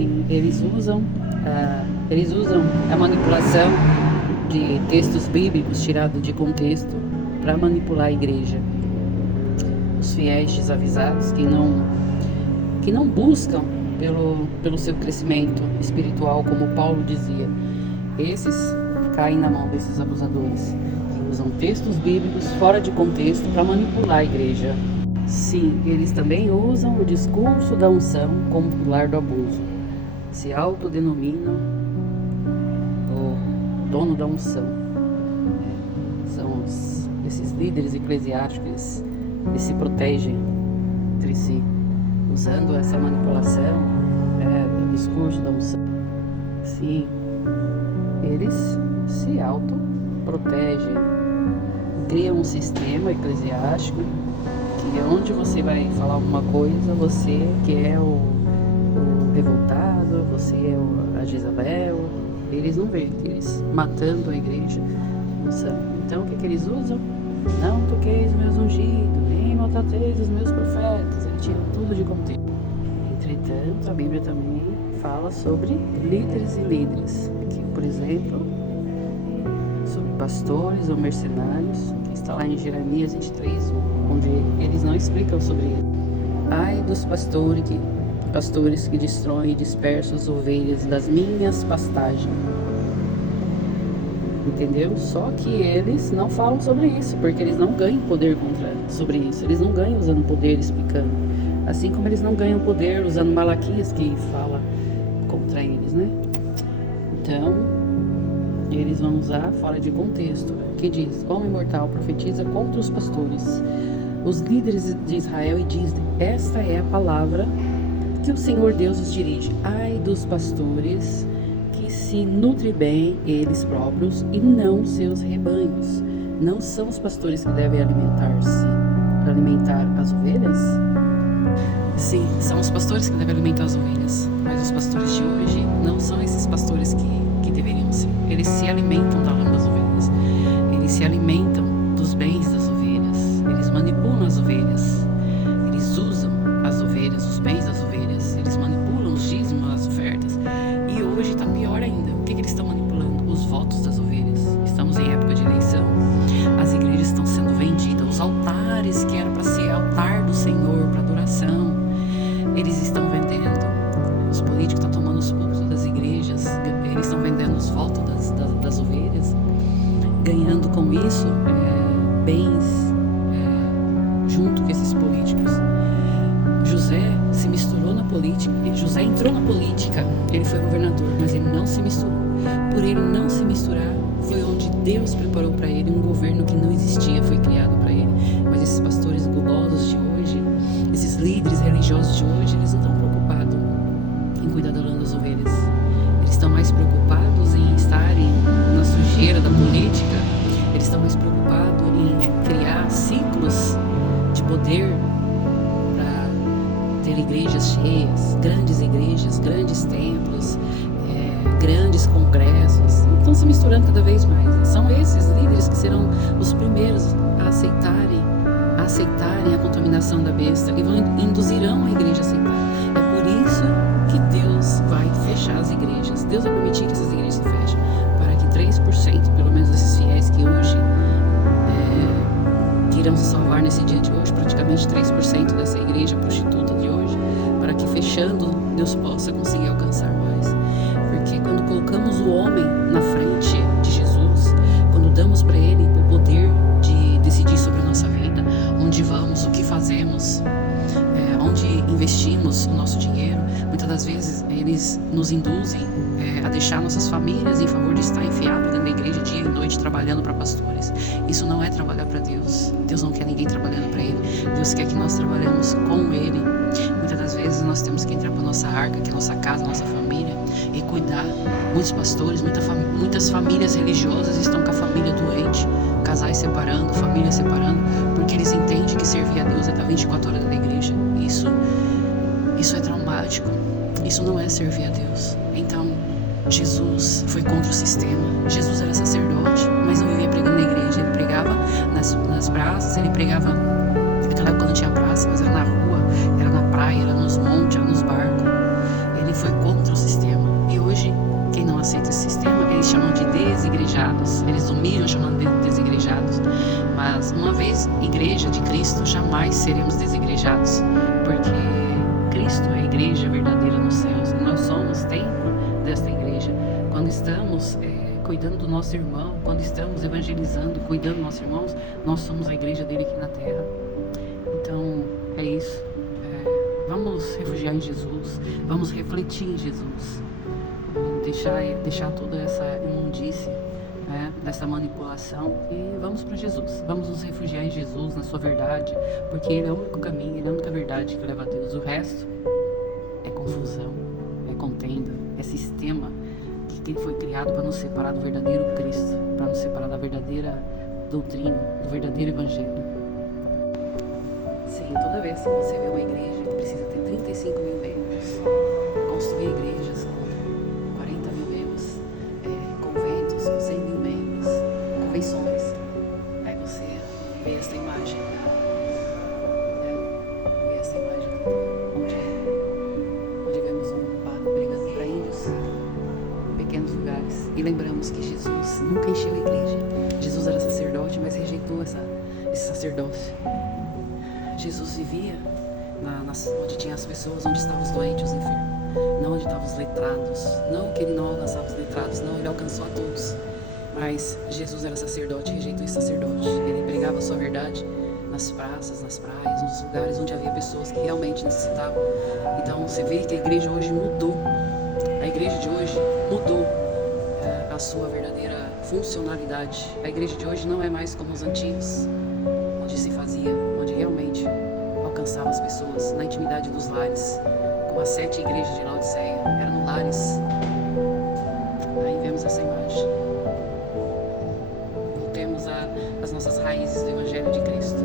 Sim, eles usam a manipulação de textos bíblicos tirados de contexto para manipular a igreja. Os fiéis desavisados que não buscam pelo seu crescimento espiritual, como Paulo dizia, esses caem na mão desses abusadores, que usam textos bíblicos fora de contexto para manipular a igreja. Sim, eles também usam o discurso da unção como pilar do abuso. Se autodenominam o dono da unção. São esses líderes eclesiásticos, eles se protegem entre si, usando essa manipulação do discurso da unção. Sim, eles se autoprotegem, criam um sistema eclesiástico que onde você vai falar alguma coisa, você que é o revoltado, você é a Jezabel, eles não veem, eles matando a igreja. Então o que eles usam? Não toqueis meus ungidos, nem maltrateis os meus profetas. Ele tira tudo de contexto. Entretanto, a Bíblia também fala sobre líderes e líderes, que, por exemplo, sobre pastores ou mercenários, que está lá em Jeremias 23, onde eles não explicam sobre isso. Ai dos pastores que destroem e dispersam as ovelhas das minhas pastagens. Entendeu? Só que eles não falam sobre isso, porque eles não ganham poder sobre isso. Eles não ganham usando poder explicando. Assim como eles não ganham poder usando Malaquias, que fala contra eles, né? Então, eles vão usar fora de contexto, que diz: homem mortal profetiza contra os pastores, os líderes de Israel, e diz: esta é a palavra que o Senhor Deus os dirige. Ai dos pastores que se nutrem bem eles próprios e não seus rebanhos. Não são os pastores que devem alimentar-se para alimentar as ovelhas? Sim, são os pastores que devem alimentar as ovelhas, mas os pastores de hoje não são esses pastores que deveriam ser. Eles se alimentam da lã das ovelhas, eles se alimentam dos bens das ovelhas, eles manipulam as ovelhas, eles usam as ovelhas, os bens das ovelhas, eles manipulam os dízimos, as ofertas. E hoje está pior ainda. O que eles estão manipulando? Os votos das ovelhas. Estamos em época de eleição, as igrejas estão sendo vendidas, os altares que era para ser altar do Senhor, para adoração, eles estão vendendo. Os políticos estão tomando os púlpitos das igrejas, eles estão vendendo os votos das ovelhas, ganhando com isso bens junto com esses políticos. José se misturou na política. José entrou na política, ele foi governador, mas ele não se misturou. Por ele não se misturar, foi onde Deus preparou para ele um governo que não existia, foi criado para ele. Mas esses pastores gulosos de hoje, esses líderes religiosos de hoje, eles não estão preocupados em cuidar da lã das ovelhas. Eles estão mais preocupados em estarem na sujeira da política. Eles estão mais preocupados em criar ciclos de poder para ter igrejas cheias, grandes templos, grandes congressos. Estão se misturando cada vez mais. São esses líderes que serão os primeiros a aceitarem a contaminação da besta e induzirão a igreja a aceitar. É por isso que Deus vai fechar as igrejas. Deus vai permitir que essas igrejas se fechem, para que 3%, pelo menos desses fiéis que hoje que irão se salvar nesse dia de hoje, praticamente 3% dessa igreja prostituta de hoje, para que fechando Deus possa conseguir alcançar mais. Porque quando colocamos o homem na frente de Jesus, quando damos para ele o poder de decidir sobre a nossa vida, onde vamos, o que fazemos, onde investimos o nosso dinheiro, muitas das vezes eles nos induzem a deixar nossas famílias em favor de estar enfiado dentro da igreja dia e noite trabalhando para pastores. Isso não é trabalhar para Deus. Deus não quer ninguém trabalhando para Ele. Deus quer que nós trabalhemos com Ele. Muitas das vezes nós temos que entrar para nossa arca, que é nossa casa, nossa família, e cuidar. Muitos pastores, muitas famílias religiosas estão com a família doente, casais separando, famílias separando, porque eles entendem que servir a Deus é estar 24 horas na igreja. Isso é traumático. Isso não é servir a Deus. Então, Jesus foi contra o sistema. Jesus era sacerdote, mas não vivia pregando na igreja. Ele pregava nas praças, ele pregava. Naquela época não tinha praça, mas era na rua, era na praia, era nos montes, era nos barcos. Ele foi contra o igreja de Cristo, jamais seremos desigrejados, porque Cristo é a igreja verdadeira nos céus e nós somos templo desta igreja. Quando estamos cuidando do nosso irmão, quando estamos evangelizando, cuidando dos nossos irmãos, nós somos a igreja dele aqui na terra. Então é isso. Vamos refugiar em Jesus, vamos refletir em Jesus, deixar toda essa imundície, dessa manipulação, e vamos para Jesus. Vamos nos refugiar em Jesus, na sua verdade, porque Ele é o único caminho, Ele é a única verdade que leva a Deus. O resto é confusão, é contenda, é sistema que foi criado para nos separar do verdadeiro Cristo, para nos separar da verdadeira doutrina, do verdadeiro evangelho. Sim, toda vez que você vê uma igreja que precisa ter 35 mil membros, construir igrejas com 40 mil membros, conventos com 100 mil membros, convenções, aí você vê essa imagem, onde vemos um padre pregando para índios em pequenos lugares, e lembramos que Jesus nunca encheu a igreja. Jesus era sacerdote, mas rejeitou esse sacerdócio. Jesus vivia onde tinha as pessoas, onde estavam os doentes, os enfermos, não onde estavam os letrados. Não que ele não alcançava os letrados, não, ele alcançou a todos. Mas Jesus era sacerdote, rejeitou esse sacerdote. Ele pregava a sua verdade nas praças, nas praias, nos lugares onde havia pessoas que realmente necessitavam. Então você vê que a igreja hoje mudou. A igreja de hoje mudou a sua verdadeira funcionalidade. A igreja de hoje não é mais como os antigos, onde se fazia, onde realmente alcançava as pessoas na intimidade dos lares, como as 7 igrejas de Laodiceia, eram lares. Aí vemos essa imagem. Voltemos às nossas raízes do Evangelho de Cristo.